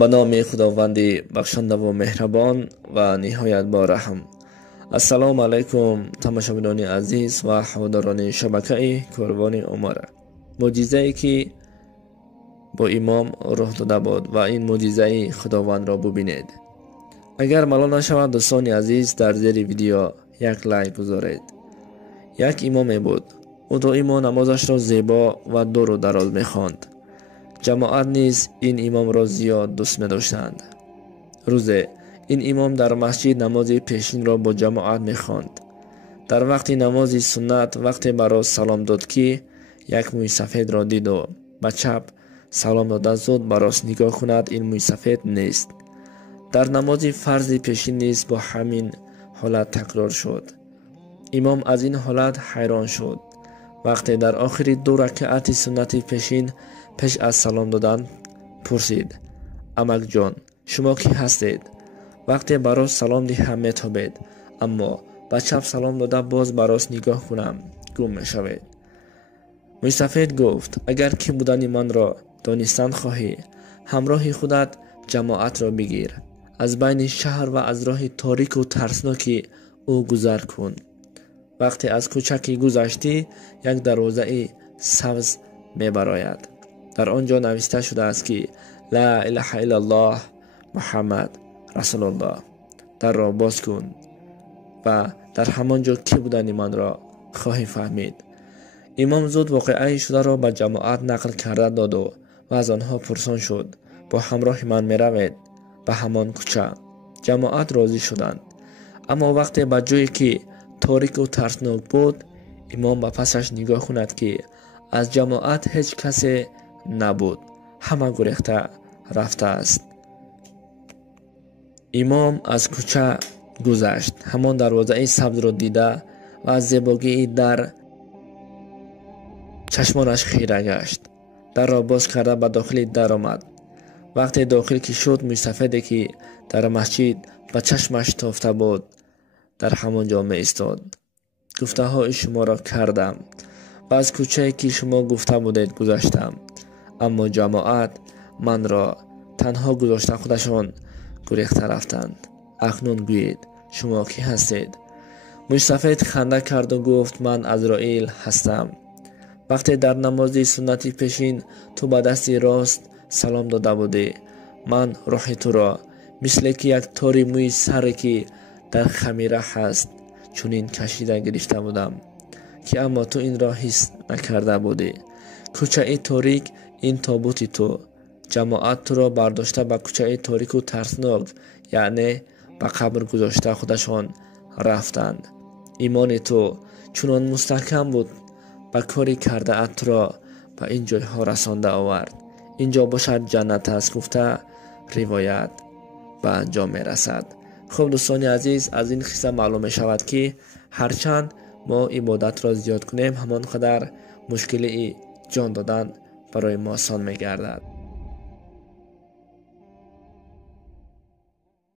به نام خداوند بخشنده و مهربان و نهایت با رحم. السلام علیکم تماشاگران عزیز و هواداران شبکه کاروان عمر. معجزه ای که با امام رخ داده بود و این معجزه خداوند را ببینید. اگر ملال نشود دوستان عزیز، در زیر ویدیو یک لایک گذارید. یک امام بود، او دائما نمازش را زیبا و دور و دراز می‌خواند. جماعت نیز این امام را زیاد دوست می‌داشتند. روزی این امام در مسجد نماز پیشین را با جماعت می‌خواند. در وقت نماز سنت وقتی برای سلام داد که یک موی سفید را دید و به چپ سلام داده زود برای نگاه کند، این موی سفید نیست. در نماز فرض پیشین نیز با همین حالت تکرار شد. امام از این حالت حیران شد. وقتی در آخر دو رکعت سنت پیشین پیش از سلام دادن پرسید: امک جان، شما کی هستید؟ وقتی برای سلام دهم میتابید، اما به چپ سلام داده باز برای نگاه کنم گم میشوید. موی سفید گفت: اگر کی بودن من را دانستن خواهی، همراه خودت جماعت را بگیر، از بین شهر و از راه تاریک و ترسناکی او گذر کن. وقتی از کوچکی گذشتی یک دروازه سبز میبراید. در آنجا نوشته شده است که لا اله الا الله محمد رسول الله. در را باز کن و در همانجا کی بودن من را خواهی فهمید. امام زود واقعه شده را به جماعت نقل کرده داد و از آنها پرسان شد: با همراه من می روید به همان کوچه؟ جماعت راضی شدند. اما وقتی به جایی که تاریک و ترسناک بود، امام به پسش نگاه کند که از جماعت هیچ کسی نبود، همه گریخته رفته است. امام از کوچه گذشت، همان دروازه سبز را دیده و از زیبایی در چشمانش خیره گشت. در را باز کرده به داخل در آمد. وقتی داخل که شد، موی سفیدی که در مسجد به چشمش تافته بود در همانجا می ایستاد. گفته های شما را کردم و از کوچه که شما گفته بودید گذشتم، اما جماعت من را تنها گذاشته خودشان گریخته رفتند. اکنون گویید شما کی هستید؟ موی سفید خنده کرد و گفت: من عزرائیل هستم. وقتی در نماز سنت پیشین تو به دست راست سلام داده بودی، من روح تو را مثل که یک تاری موی سر که در خمیره هست چونین کشیده گرفته بودم که اما تو این را حس نکرده بودی. کوچه تاریک این تابوت تو. جماعت تو را برداشته به کوچه تاریک و ترسناک، یعنی به قبر گذاشته خودشان رفتند. ایمان تو چنان مستحکم بود به کاری کرده ات را به این جایها رسانده آورد. اینجا باشد جنت است گفته روایت به انجام می رسد. خب دوستان عزیز، از این قصه معلوم می شود که هرچند ما عبادت را زیاد کنیم، همان قدر مشکلی جان دادن برای ما آسان می گردد.